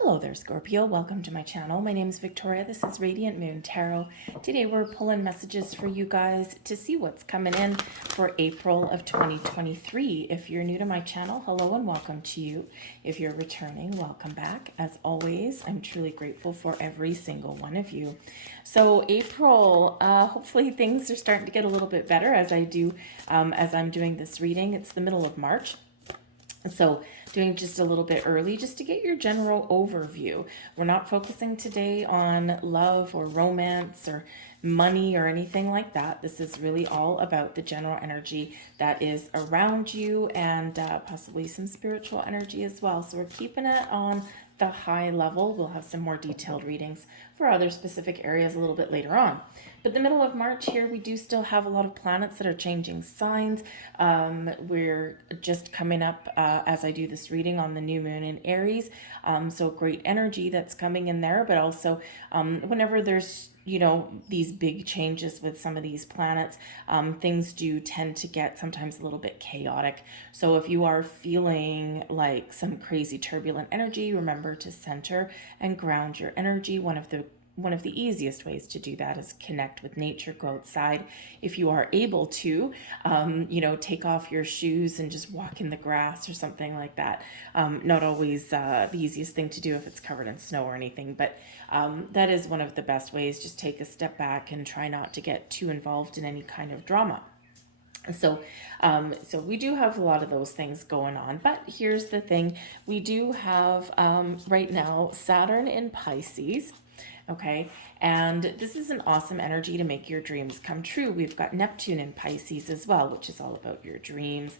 Hello there, Scorpio. Welcome to my channel. My name is Victoria. This is Radiant Moon Tarot. Today we're pulling messages for you guys to see what's coming in for April of 2023. If you're new to my channel, hello and welcome to you. If you're returning, welcome back. As always, I'm truly grateful for every single one of you. So April, hopefully things are starting to get a little bit better as I'm doing this reading. It's the middle of March. So doing just a little bit early just to get your general overview. We're not focusing today on love or romance or money or anything like that. This is really all about the general energy that is around you and possibly some spiritual energy as well. So we're keeping it on the high level. We'll have some more detailed readings for other specific areas a little bit later on. But the middle of March here, we do still have a lot of planets that are changing signs. We're just coming up as I do this reading on the new moon in Aries. So great energy that's coming in there, but also whenever there's these big changes with some of these planets, things do tend to get sometimes a little bit chaotic. So if you are feeling like some crazy turbulent energy, remember to center and ground your energy. One of the easiest ways to do that is connect with nature, go outside. If you are able to, take off your shoes and just walk in the grass or something like that. Not always the easiest thing to do if it's covered in snow or anything, but that is one of the best ways. Just take a step back and try not to get too involved in any kind of drama. So we do have a lot of those things going on, but here's the thing. We do have right now Saturn in Pisces. Okay, and this is an awesome energy to make your dreams come true. We've got Neptune in Pisces as well, which is all about your dreams,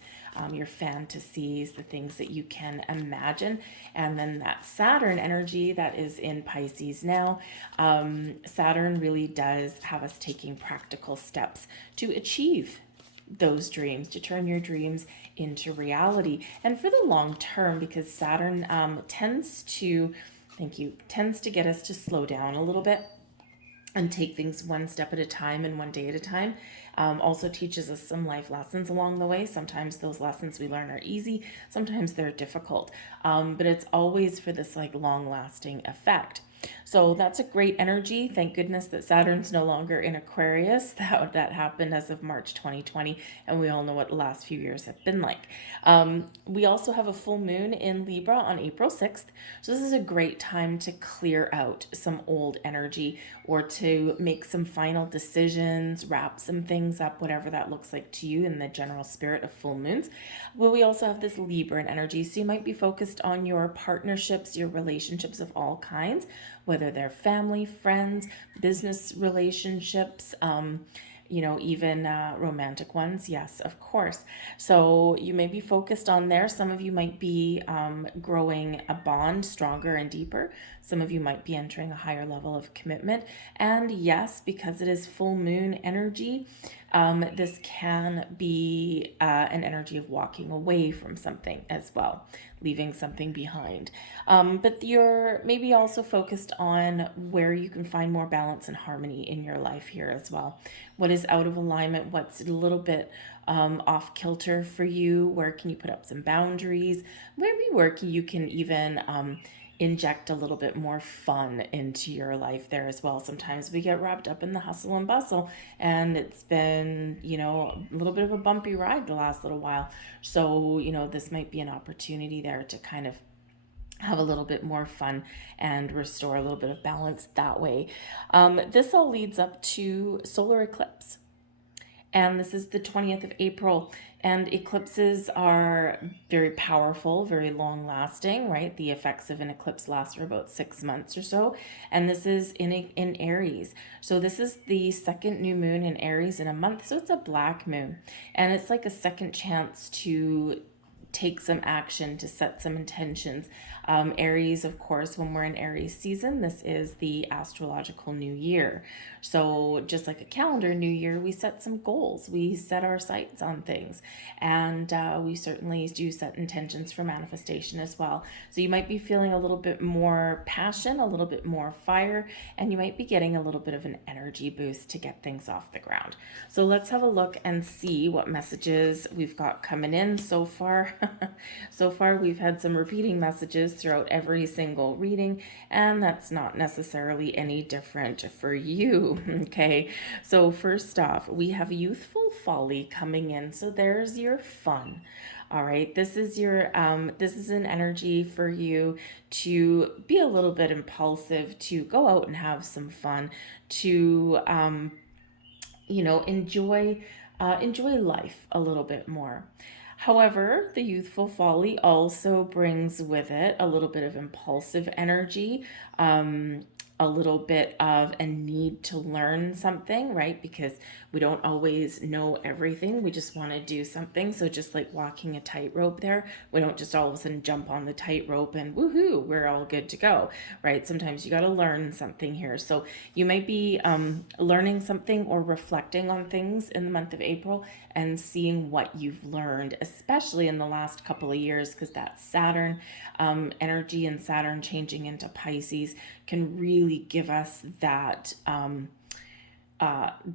your fantasies, the things that you can imagine. And then that Saturn energy that is in Pisces now, Saturn really does have us taking practical steps to achieve those dreams, to turn your dreams into reality. And for the long term, because Saturn tends to get us to slow down a little bit and take things one step at a time and one day at a time. Also teaches us some life lessons along the way. Sometimes those lessons we learn are easy, sometimes they're difficult, but it's always for this like long lasting effect. So that's a great energy. Thank goodness that Saturn's no longer in Aquarius. That happened as of March 2020, and we all know what the last few years have been like. We also have a full moon in Libra on April 6th. So this is a great time to clear out some old energy or to make some final decisions, wrap some things up, whatever that looks like to you in the general spirit of full moons. Well, we also have this Libran energy. So you might be focused on your partnerships, your relationships of all kinds, whether they're family, friends, business relationships, even romantic ones. Yes, of course. So you may be focused on there. Some of you might be growing a bond stronger and deeper. Some of you might be entering a higher level of commitment. And yes, because it is full moon energy, this can be an energy of walking away from something as well, leaving something behind. But you're maybe also focused on where you can find more balance and harmony in your life here as well. What is out of alignment? What's a little bit off kilter for you? Where can you put up some boundaries? Where you can even inject a little bit more fun into your life there as well. Sometimes we get wrapped up in the hustle and bustle, and it's been, a little bit of a bumpy ride the last little while. So, this might be an opportunity there to kind of have a little bit more fun and restore a little bit of balance that way. This all leads up to solar eclipse. And this is the 20th of April. And eclipses are very powerful, very long lasting, right? The effects of an eclipse last for about 6 months or so. And this is in Aries. So this is the second new moon in Aries in a month. So it's a black moon. And it's like a second chance to take some action, to set some intentions. Aries, of course, when we're in Aries season, this is the astrological new year. So just like a calendar new year, we set some goals. We set our sights on things. And we certainly do set intentions for manifestation as well. So you might be feeling a little bit more passion, a little bit more fire, and you might be getting a little bit of an energy boost to get things off the ground. So let's have a look and see what messages we've got coming in so far. So far, we've had some repeating messages. throughout every single reading, and that's not necessarily any different for you. Okay, so first off, we have youthful folly coming in. So there's your fun. All right, this is your this is an energy for you to be a little bit impulsive, to go out and have some fun, to enjoy enjoy life a little bit more. However, the youthful folly also brings with it a little bit of impulsive energy, a little bit of a need to learn something, right? Because we don't always know everything. We just want to do something. So just like walking a tightrope there, we don't just all of a sudden jump on the tightrope and woohoo, we're all good to go, right? Sometimes you got to learn something here. So you might be learning something or reflecting on things in the month of April and seeing what you've learned, especially in the last couple of years, because that Saturn energy and Saturn changing into Pisces can really give us that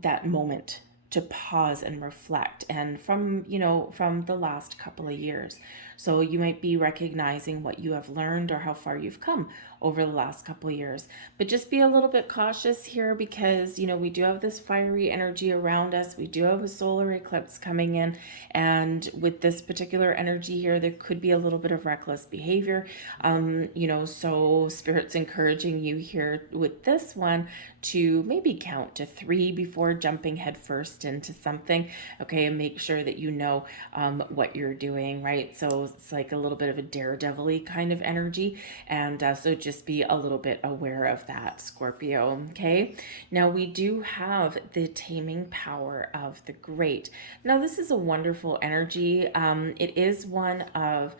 that moment to pause and reflect, and from the last couple of years. So you might be recognizing what you have learned or how far you've come over the last couple of years. But just be a little bit cautious here, because we do have this fiery energy around us. We do have a solar eclipse coming in, and with this particular energy here, there could be a little bit of reckless behavior. So Spirit's encouraging you here with this one to maybe count to 3 before jumping headfirst into something, okay, and make sure that you know what you're doing, right? So it's like a little bit of a daredevil-y kind of energy, and so just be a little bit aware of that, Scorpio, okay? Now we do have the taming power of the great. Now this is a wonderful energy. It is one of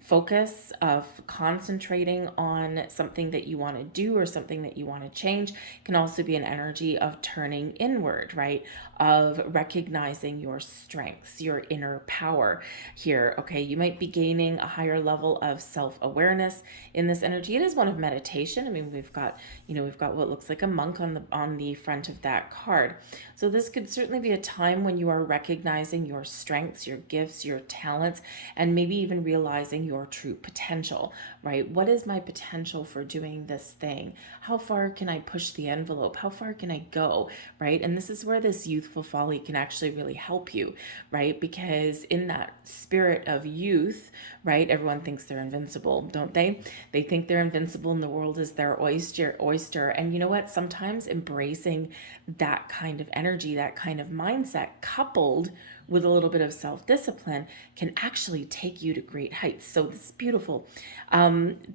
focus, of concentrating on something that you want to do or something that you want to change. It can also be an energy of turning inward, right? Of recognizing your strengths, your inner power here. Okay, you might be gaining a higher level of self-awareness in this energy. It is one of meditation. I mean, we've got what looks like a monk on the front of that card. So this could certainly be a time when you are recognizing your strengths, your gifts, your talents, and maybe even realizing your true potential, right? What is my potential for doing this thing? How far can I push the envelope? How far can I go, right? And this is where this youthful folly can actually really help you, right? Because in that spirit of youth, right, everyone thinks they're invincible, don't they? They think they're invincible and the world is their oyster. And you know what? Sometimes embracing that kind of energy, that kind of mindset, coupled with a little bit of self-discipline, can actually take you to great heights. So this is beautiful.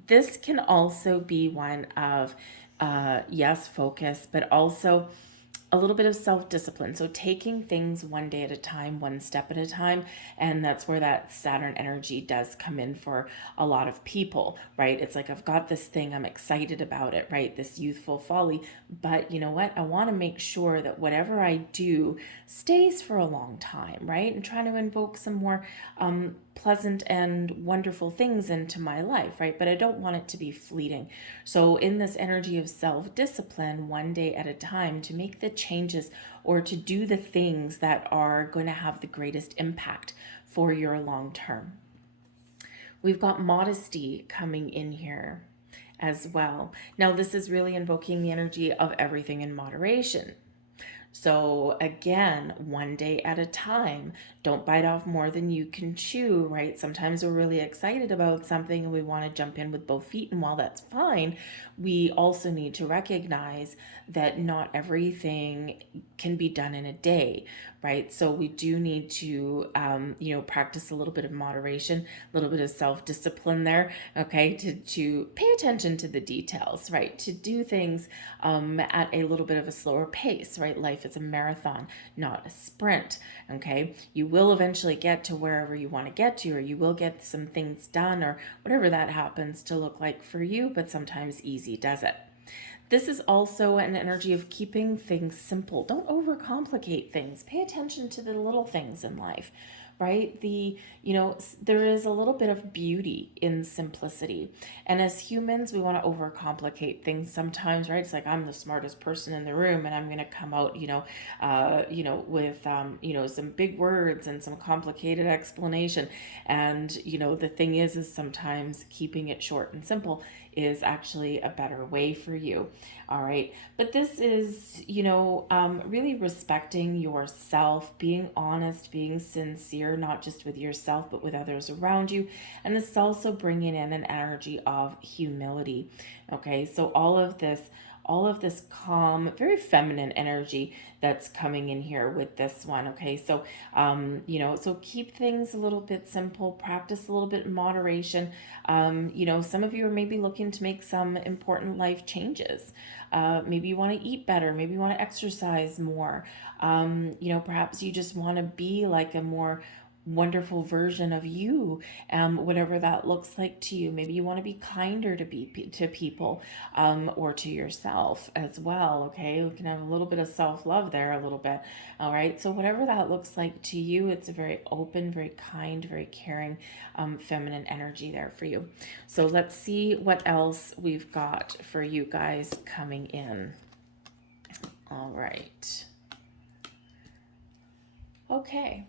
This can also be one of, yes, focus, but also a little bit of self-discipline. So taking things one day at a time, one step at a time. And that's where that Saturn energy does come in for a lot of people, right? It's like, I've got this thing, I'm excited about it, right? This youthful folly. But you know what? I want to make sure that whatever I do stays for a long time, right? And trying to invoke some more pleasant and wonderful things into my life, right? But I don't want it to be fleeting. So in this energy of self-discipline, one day at a time, to make the changes or to do the things that are going to have the greatest impact for your long term. We've got modesty coming in here as well. Now this is really invoking the energy of everything in moderation. So again, one day at a time. Don't bite off more than you can chew, right? Sometimes we're really excited about something and we want to jump in with both feet. And while that's fine, we also need to recognize that not everything can be done in a day, right? So we do need to, practice a little bit of moderation, a little bit of self-discipline there, okay? To pay attention to the details, right? To do things at a little bit of a slower pace, right? Life is a marathon, not a sprint, okay? You will eventually get to wherever you want to get to, or you will get some things done, or whatever that happens to look like for you, but sometimes easy does it. This is also an energy of keeping things simple. Don't overcomplicate things. Pay attention to the little things in life, right? There is a little bit of beauty in simplicity. And as humans, we want to overcomplicate things sometimes, right? It's like, I'm the smartest person in the room and I'm going to come out, with, some big words and some complicated explanation. And, the thing is sometimes keeping it short and simple is actually a better way for you. All right. But this is, really respecting yourself, being honest, being sincere, not just with yourself, but with others around you. And this is also bringing in an energy of humility. Okay. So all of this calm, very feminine energy that's coming in here with this one. Okay. So, so keep things a little bit simple, practice a little bit in moderation. Some of you are maybe looking to make some important life changes. Maybe you want to eat better. Maybe you want to exercise more. Perhaps you just want to be like a more wonderful version of you, whatever that looks like to you. Maybe you want to be kinder to people, or to yourself as well. Okay, we can have a little bit of self-love there, a little bit. All right, so whatever that looks like to you, it's a very open, very kind, very caring, feminine energy there for you. So let's see what else we've got for you guys coming in. All right. Okay.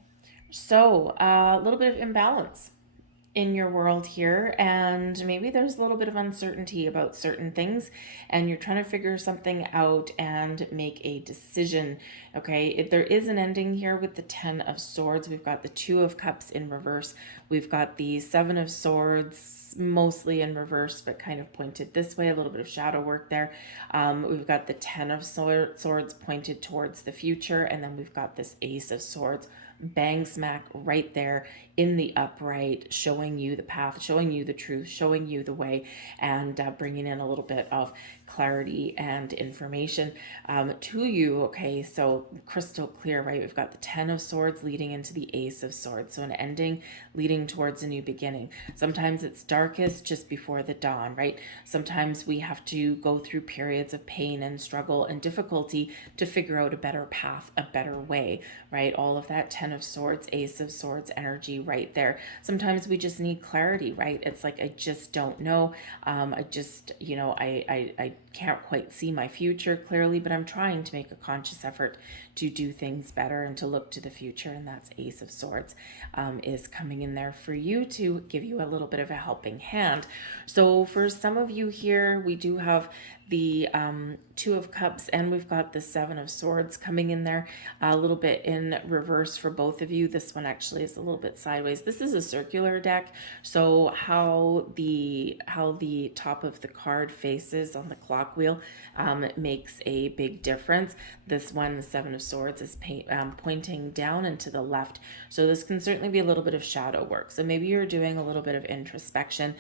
So, a little bit of imbalance in your world here, and maybe there's a little bit of uncertainty about certain things, and you're trying to figure something out and make a decision. Okay, there is an ending here with the 10 of Swords. We've got the 2 of Cups in reverse. We've got the 7 of Swords mostly in reverse, but kind of pointed this way, a little bit of shadow work there. We've got the 10 of Swords pointed towards the future, and then we've got this Ace of Swords bang smack right there in the upright, showing you the path, showing you the truth, showing you the way, and bringing in a little bit of clarity and information to you. Okay, so crystal clear, right? We've got the 10 of Swords leading into the Ace of Swords, so an ending leading towards a new beginning. Sometimes it's darkest just before the dawn, right? Sometimes we have to go through periods of pain and struggle and difficulty to figure out a better path, a better way, right? All of that 10 of Swords, Ace of Swords energy right there. Sometimes we just need clarity, right? It's like, I just don't know. I just, I can't quite see my future clearly, but I'm trying to make a conscious effort to do things better and to look to the future. And that's Ace of Swords is coming in there for you to give you a little bit of a helping hand. So for some of you here, we do have the 2 of Cups, and we've got the 7 of Swords coming in there a little bit in reverse for both of you. This one actually is a little bit sideways. This is a circular deck, so how the top of the card faces on the clock wheel makes a big difference. This one, the 7 of Swords, is pointing down and to the left, so this can certainly be a little bit of shadow work. So maybe you're doing a little bit of introspection.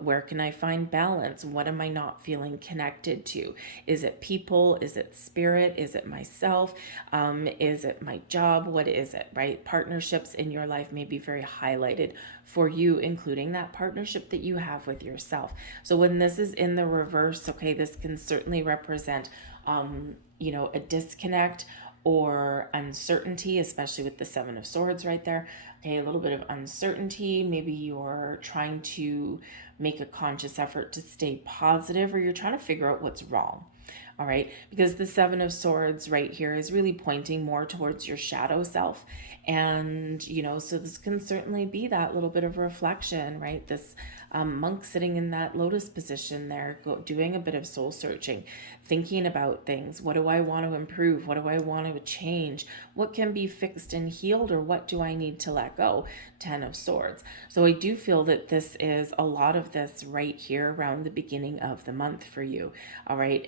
Where can I find balance? What am I not feeling connected to? Is it people? Is it spirit? Is it myself? Is it my job? What is it, right? Partnerships in your life may be very highlighted for you, including that partnership that you have with yourself. So when this is in the reverse, okay, this can certainly represent, a disconnect or uncertainty, especially with the 7 of Swords right there. Okay, a little bit of uncertainty. Maybe you're trying to make a conscious effort to stay positive, or you're trying to figure out what's wrong. All right, because the 7 of Swords right here is really pointing more towards your shadow self. And, so this can certainly be that little bit of reflection, right? This monk sitting in that lotus position there, doing a bit of soul searching, thinking about things. What do I want to improve? What do I want to change? What can be fixed and healed, or what do I need to let go? 10 of Swords. So I do feel that this is a lot of this right here around the beginning of the month for you. All right.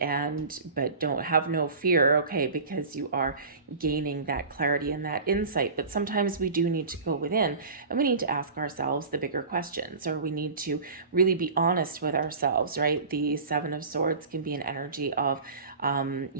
But don't have no fear. Okay. Because you are gaining that clarity and that insight. But sometimes we do need to go within, and we need to ask ourselves the bigger questions, or we need to really be honest with ourselves, right? The 7 of Swords can be an energy of something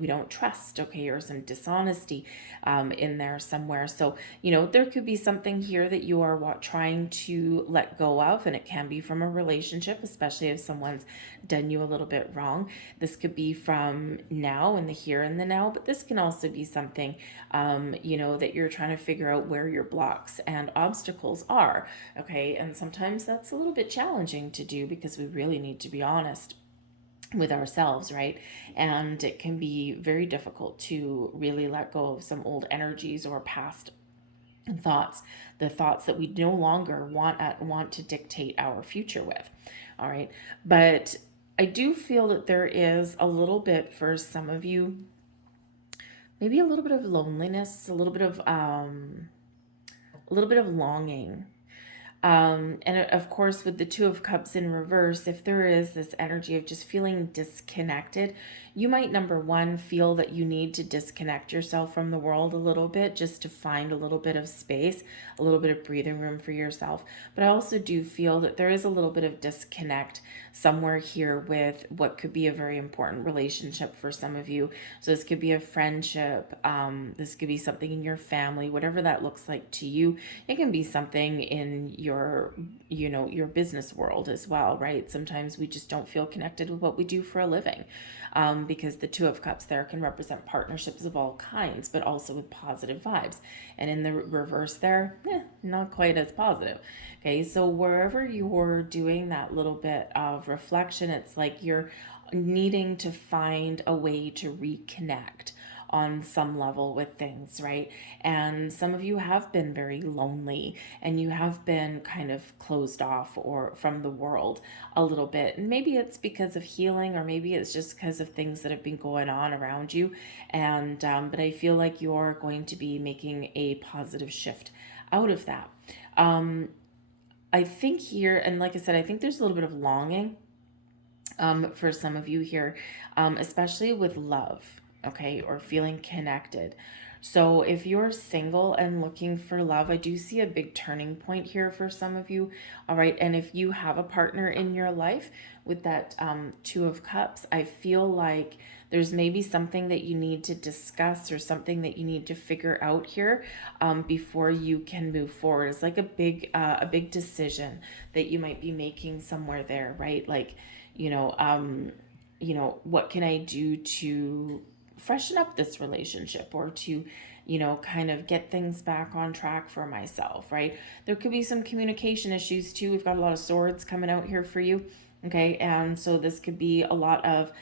we don't trust, okay, or some dishonesty in there somewhere. So, there could be something here that you are trying to let go of, and it can be from a relationship, especially if someone's done you a little bit wrong. This could be from now, in the here and the now, but this can also be something, that you're trying to figure out where your blocks and obstacles are, okay? And sometimes that's a little bit challenging to do because we really need to be honest with ourselves, right? And it can be very difficult to really let go of some old energies or past thoughts, the thoughts that we no longer want to dictate our future with. All right. But I do feel that there is a little bit for some of you, maybe a little bit of loneliness, a little bit of longing. And of course, with the Two of Cups in reverse, if there is this energy of just feeling disconnected, you might, number one, feel that you need to disconnect yourself from the world a little bit just to find a little bit of space, a little bit of breathing room for yourself. But I also do feel that there is a little bit of disconnect somewhere here with what could be a very important relationship for some of you. So this could be a friendship. This could be something in your family, whatever that looks like to you. It can be something in your business world as well, right? Sometimes we just don't feel connected with what we do for a living, because the Two of Cups there can represent partnerships of all kinds, but also with positive vibes. And in the reverse there, not quite as positive. Okay, so wherever you're doing that little bit of reflection, it's like you're needing to find a way to reconnect on some level with things, right? And some of you have been very lonely and you have been kind of closed off or from the world a little bit. And maybe it's because of healing, or maybe it's just because of things that have been going on around you. And but I feel like you're going to be making a positive shift out of that. I think here, and like I said, I think there's a little bit of longing for some of you here, especially with love, okay, or feeling connected. So if you're single and looking for love, I do see a big turning point here for some of you. All right. And if you have a partner in your life with that Two of Cups, I feel like there's maybe something that you need to discuss or something that you need to figure out here before you can move forward. It's like a big decision that you might be making somewhere there, right? Like, what can I do to freshen up this relationship, or to kind of get things back on track for myself, right? There could be some communication issues too. We've got a lot of swords coming out here for you, okay? And so this could be a lot of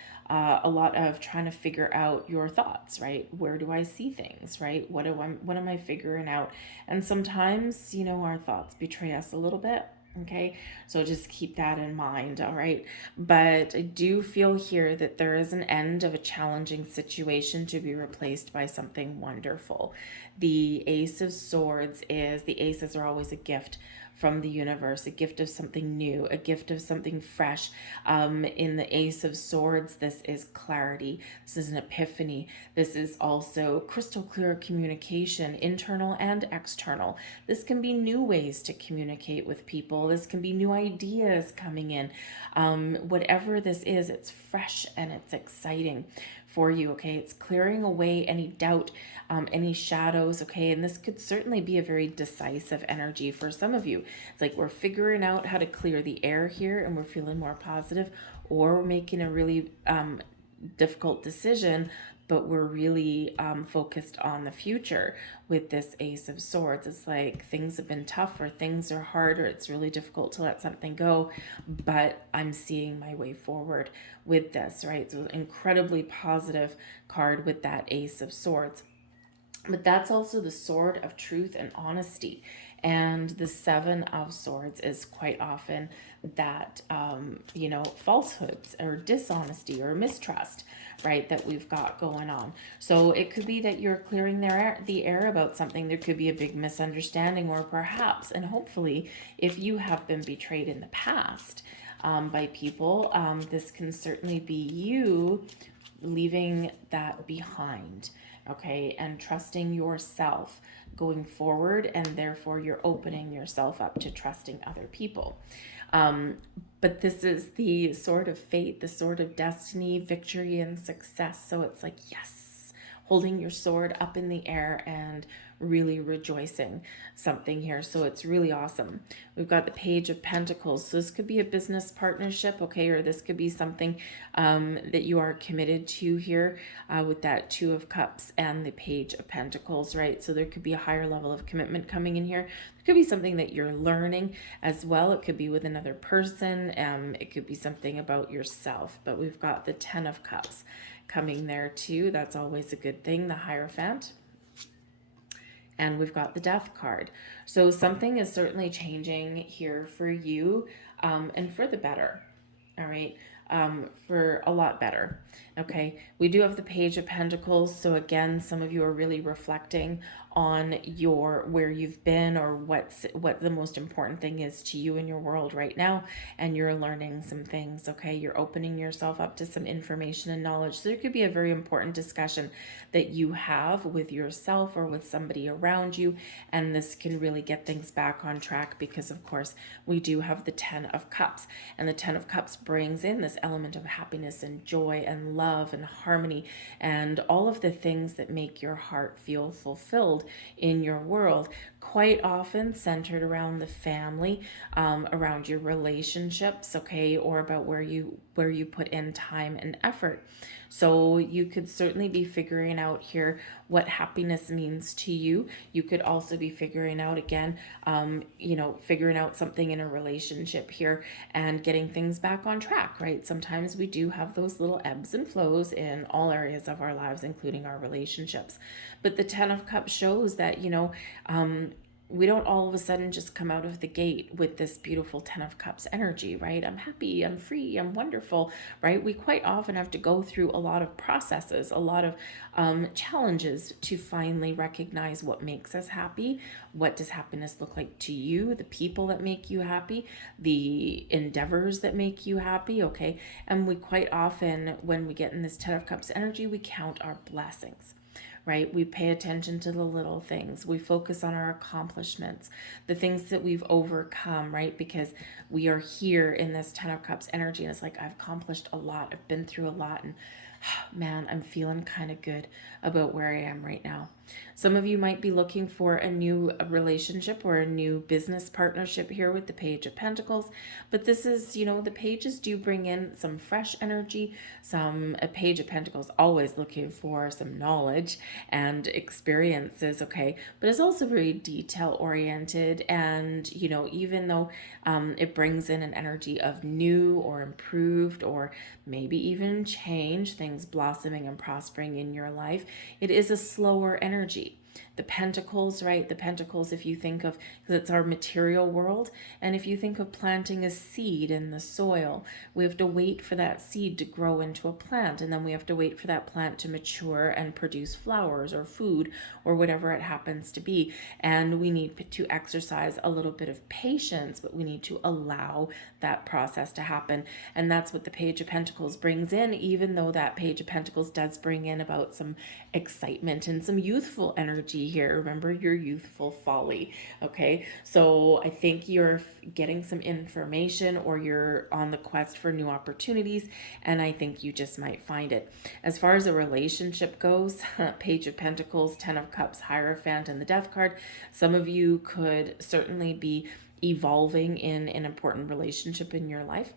trying to figure out your thoughts, right? Where do I see things, right? What am I figuring out? And sometimes our thoughts betray us a little bit. Okay, so just keep that in mind, all right? But I do feel here that there is an end of a challenging situation to be replaced by something wonderful. The Ace of Swords the aces are always a gift from the universe, a gift of something new, a gift of something fresh. In the Ace of Swords, this is clarity. This is an epiphany. This is also crystal clear communication, internal and external. This can be new ways to communicate with people. This can be new ideas coming in. Whatever this is, it's fresh and it's exciting for you, okay? It's clearing away any doubt, any shadows, okay? And this could certainly be a very decisive energy for some of you. It's like we're figuring out how to clear the air here and we're feeling more positive, or we're making a really difficult decision, but we're really focused on the future with this Ace of Swords. It's like things have been tough, or things are hard, or it's really difficult to let something go, but I'm seeing my way forward with this, right? So incredibly positive card with that Ace of Swords. But that's also the sword of truth and honesty. And the Seven of Swords is quite often that, falsehoods or dishonesty or mistrust, right, that we've got going on. So it could be that you're clearing the air about something. There could be a big misunderstanding, or perhaps, and hopefully, if you have been betrayed in the past by people, this can certainly be you leaving that behind, okay, and trusting yourself going forward, and therefore you're opening yourself up to trusting other people. But this is the sword of fate, the sword of destiny, victory, and success. So it's like, yes, holding your sword up in the air and really rejoicing something here. So it's really awesome. We've got the Page of Pentacles. So this could be a business partnership, okay, or this could be something that you are committed to here with that Two of Cups and the Page of Pentacles, right? So there could be a higher level of commitment coming in here. It could be something that you're learning as well. It could be with another person. It could be something about yourself. But we've got the Ten of Cups coming there too. That's always a good thing. The Hierophant. And we've got the Death card. So something is certainly changing here for you, and for the better. All right. For a lot better. Okay. We do have the Page of Pentacles. So again, some of you are really reflecting on where you've been, or what the most important thing is to you in your world right now, and you're learning some things. Okay, you're opening yourself up to some information and knowledge. So there could be a very important discussion that you have with yourself or with somebody around you, and this can really get things back on track, because of course we do have the Ten of Cups, and the Ten of Cups brings in this element of happiness and joy and love and harmony and all of the things that make your heart feel fulfilled in your world, quite often centered around the family, around your relationships, okay, or about where you put in time and effort. So you could certainly be figuring out here what happiness means to you. You could also be figuring out, again, figuring out something in a relationship here and getting things back on track, right? Sometimes we do have those little ebbs and flows in all areas of our lives, including our relationships. But the Ten of Cups shows that, we don't all of a sudden just come out of the gate with this beautiful Ten of Cups energy, right? I'm happy, I'm free, I'm wonderful, right? We quite often have to go through a lot of processes, a lot of challenges to finally recognize what makes us happy. What does happiness look like to you? The people that make you happy, the endeavors that make you happy, okay? And we quite often, when we get in this Ten of Cups energy, we count our blessings, right? We pay attention to the little things. We focus on our accomplishments, the things that we've overcome, right? Because we are here in this Ten of Cups energy, and it's like, I've accomplished a lot. I've been through a lot, and man, I'm feeling kind of good about where I am right now. Some of you might be looking for a new relationship or a new business partnership here with the Page of Pentacles. But this is, the pages do bring in some fresh energy. A Page of Pentacles always looking for some knowledge and experiences, okay? But it's also very detail oriented. And, even though it brings in an energy of new or improved or maybe even change, things blossoming and prospering in your life, it is a slower energy. The Pentacles, right? The Pentacles, if you think of, because it's our material world, and if you think of planting a seed in the soil, we have to wait for that seed to grow into a plant, and then we have to wait for that plant to mature and produce flowers or food or whatever it happens to be. And we need to exercise a little bit of patience, but we need to allow that process to happen. And that's what the Page of Pentacles brings in, even though that Page of Pentacles does bring in about some excitement and some youthful energy here. Remember your youthful folly, okay? So I think you're getting some information, or you're on the quest for new opportunities, and I think you just might find it. As far as a relationship goes, Page of Pentacles, Ten of Cups, Hierophant, and the Death card, some of you could certainly be evolving in an important relationship in your life,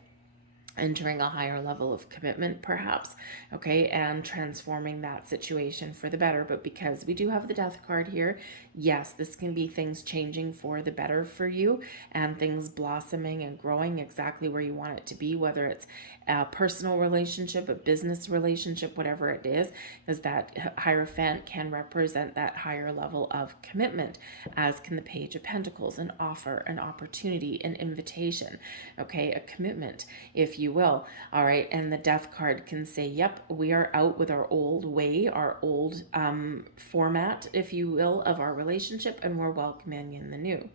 entering a higher level of commitment perhaps, okay, and transforming that situation for the better. But because we do have the Death card here, yes, this can be things changing for the better for you, and things blossoming and growing exactly where you want it to be, whether it's a personal relationship, a business relationship, whatever it is, because that Hierophant can represent that higher level of commitment, as can the Page of Pentacles, an offer, an opportunity, an invitation, okay, a commitment, if you will. All right. And the Death card can say, yep, we are out with our old way, our old format, if you will, of our relationship, and we're welcoming in the new.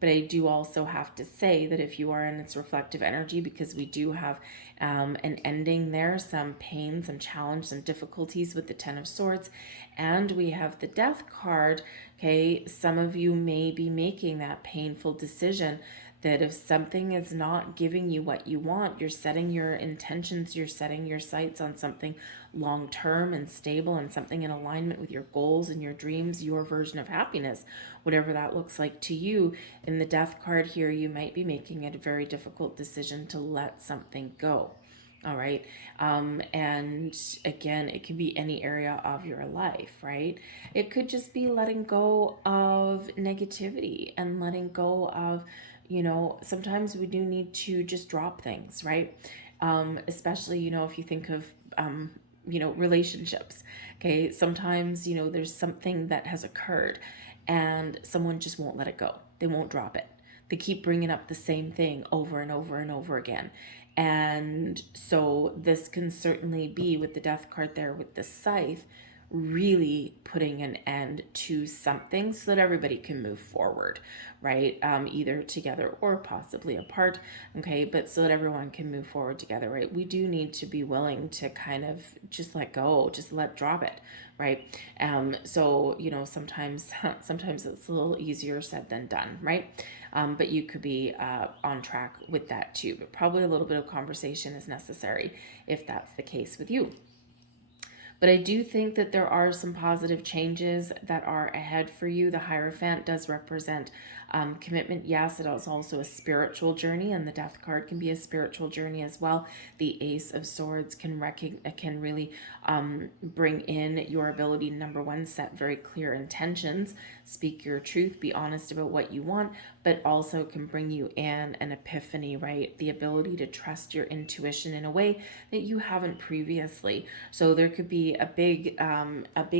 But I do also have to say that if you are in its reflective energy, because we do have an ending there, some pain, some challenge, some difficulties with the Ten of Swords, and we have the Death card, okay, some of you may be making that painful decision that if something is not giving you what you want, you're setting your intentions, you're setting your sights on something long term and stable and something in alignment with your goals and your dreams, your version of happiness, whatever that looks like to you. In the Death card here, you might be making a very difficult decision to let something go. All right. And again, it can be any area of your life, right? It could just be letting go of negativity and letting go of, sometimes we do need to just drop things, right? Especially, if you think of, relationships. Okay. Sometimes, there's something that has occurred and someone just won't let it go. They won't drop it. They keep bringing up the same thing over and over and over again. And so this can certainly be, with the Death card there with the scythe, really putting an end to something so that everybody can move forward, right? Either together or possibly apart, okay? But so that everyone can move forward together, right? We do need to be willing to kind of just let go, just drop it, right? So, sometimes it's a little easier said than done, right? But you could be on track with that too. But probably a little bit of conversation is necessary if that's the case with you. But I do think that there are some positive changes that are ahead for you. The Hierophant does represent commitment. Yes, it is also a spiritual journey, and the Death card can be a spiritual journey as well. The Ace of Swords can really bring in your ability to, number one, set very clear intentions, speak your truth, be honest about what you want, but also can bring you in an epiphany, right? The ability to trust your intuition in a way that you haven't previously. So there could be a big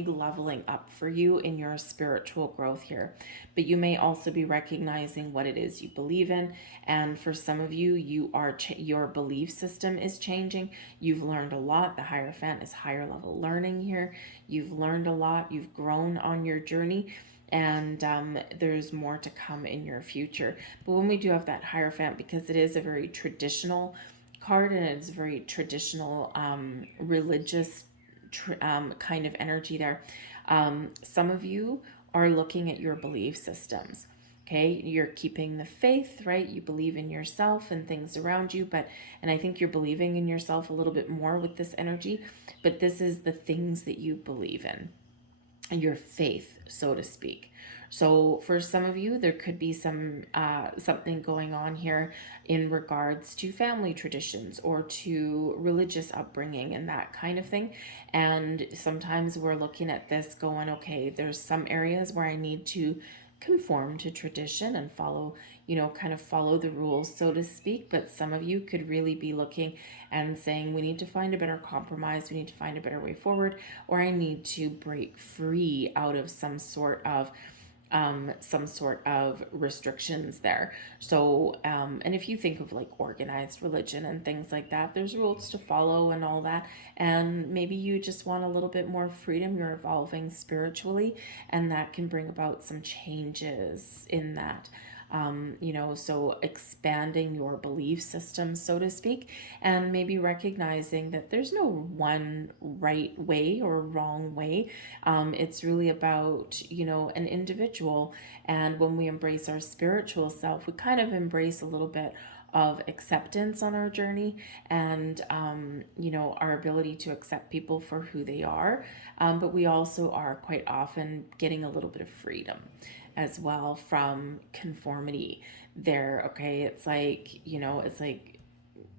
leveling up for you in your spiritual growth here. But you may also be recognizing what it is you believe in, and for some of you, your belief system is changing. You've learned a lot. The Hierophant is higher level learning here. You've learned a lot. You've grown on your journey, and there's more to come in your future. But when we do have that Hierophant, because it is a very traditional card and it's very traditional religious kind of energy there, some of you are looking at your belief systems. Okay, you're keeping the faith, right? You believe in yourself and things around you, and I think you're believing in yourself a little bit more with this energy, but this is the things that you believe in, your faith, so to speak. So for some of you, there could be something going on here in regards to family traditions or to religious upbringing and that kind of thing. And sometimes we're looking at this going, okay, there's some areas where I need to conform to tradition and follow the rules, so to speak. But some of you could really be looking and saying, we need to find a better compromise, we need to find a better way forward, or I need to break free out of some sort of restrictions there. So, and if you think of like organized religion and things like that, there's rules to follow and all that. And maybe you just want a little bit more freedom. You're evolving spiritually, and that can bring about some changes in that. So expanding your belief system, so to speak, and maybe recognizing that there's no one right way or wrong way. It's really about, an individual. And when we embrace our spiritual self, we kind of embrace a little bit of acceptance on our journey, and our ability to accept people for who they are, but we also are quite often getting a little bit of freedom as well from conformity there. Okay, it's like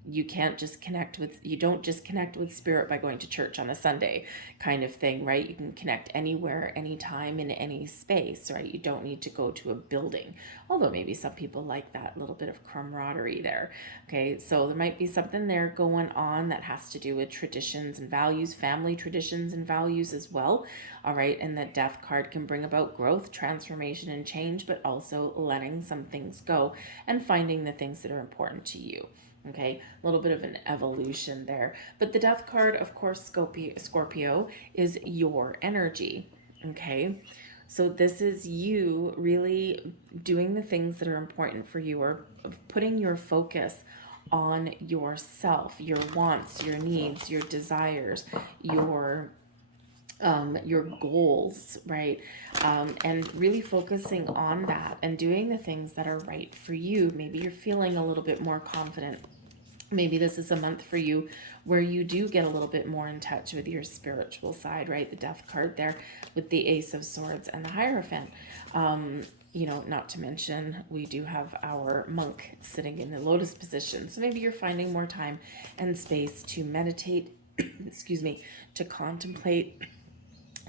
you don't just connect with spirit by going to church on a Sunday kind of thing, right? You can connect anywhere, anytime, in any space, right? You don't need to go to a building, although maybe some people like that little bit of camaraderie there. Okay, so there might be something there going on that has to do with traditions and values, family traditions and values as well. All right, and the Death card can bring about growth, transformation, and change, but also letting some things go and finding the things that are important to you. Okay, a little bit of an evolution there. But the Death card, of course, Scorpio, is your energy. Okay, so this is you really doing the things that are important for you, or putting your focus on yourself, your wants, your needs, your desires, your your goals, right? And really focusing on that and doing the things that are right for you. Maybe you're feeling a little bit more confident. Maybe this is a month for you where you do get a little bit more in touch with your spiritual side, right? The Death card there with the Ace of Swords and the Hierophant. You know, not to mention, we do have our monk sitting in the lotus position. So maybe you're finding more time and space to meditate, excuse me, to contemplate,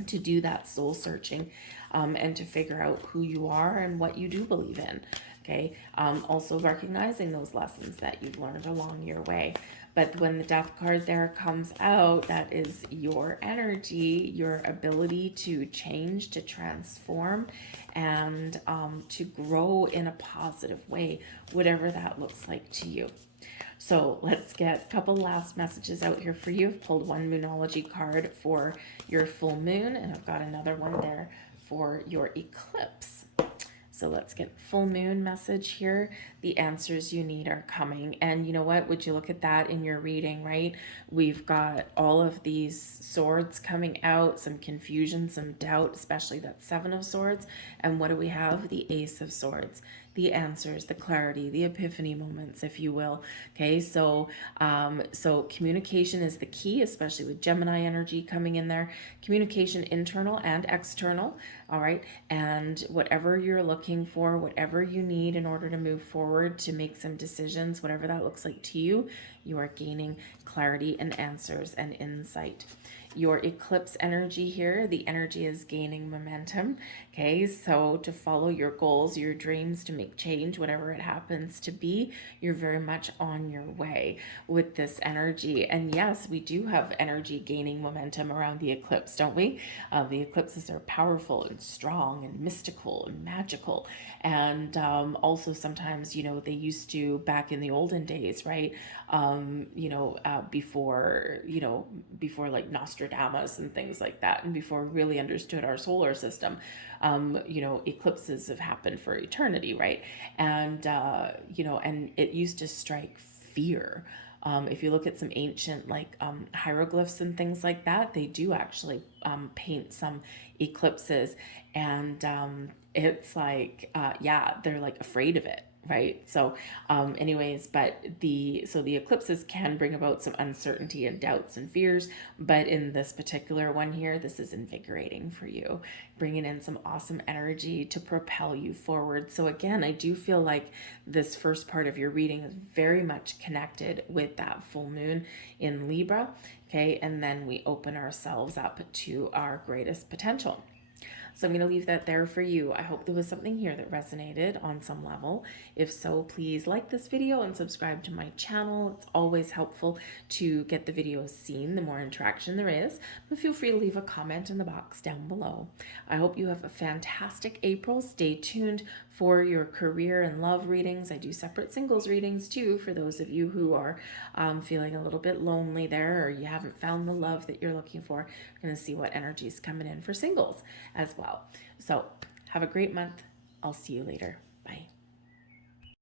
to do that soul searching, and to figure out who you are and what you do believe in. Okay. Also recognizing those lessons that you've learned along your way. But when the Death card there comes out, that is your energy, your ability to change, to transform, and to grow in a positive way, whatever that looks like to you. So let's get a couple last messages out here for you. I've pulled one Moonology card for your full moon, and I've got another one there for your eclipse. So let's get full moon message here. The answers you need are coming. And you know what? Would you look at that in your reading, right? We've got all of these swords coming out, some confusion, some doubt, especially that Seven of Swords. And what do we have? The Ace of Swords. The answers, the clarity, the epiphany moments, if you will. Okay, so communication is the key, especially with Gemini energy coming in there. Communication internal and external, all right? And whatever you're looking for, whatever you need in order to move forward, to make some decisions, whatever that looks like to you, you are gaining clarity and answers and insight. Your eclipse energy here, the energy is gaining momentum. Okay, so to follow your goals, your dreams, to make change, whatever it happens to be, you're very much on your way with this energy. And yes, we do have energy gaining momentum around the eclipse, don't we? The eclipses are powerful and strong and mystical and magical. And also sometimes, you know, they used to, back in the olden days, right? Before like Nostradamus and things like that, and before we really understood our solar system, eclipses have happened for eternity, right? And and it used to strike fear. If you look at some ancient hieroglyphs and things like that, they do actually paint some eclipses, and it's like they're like afraid of it, right? So the eclipses can bring about some uncertainty and doubts and fears, but in this particular one here, this is invigorating for you, bringing in some awesome energy to propel you forward. So again, I do feel like this first part of your reading is very much connected with that full moon in Libra. Okay, and then we open ourselves up to our greatest potential. So I'm going to leave that there for you. I hope there was something here that resonated on some level. If so, please like this video and subscribe to my channel. It's always helpful to get the videos seen, the more interaction there is. But feel free to leave a comment in the box down below. I hope you have a fantastic April. Stay tuned for your career and love readings. I do separate singles readings too, for those of you who are feeling a little bit lonely there, or you haven't found the love that you're looking for. We're going to see what energy is coming in for singles as well. So have a great month. I'll see you later. Bye.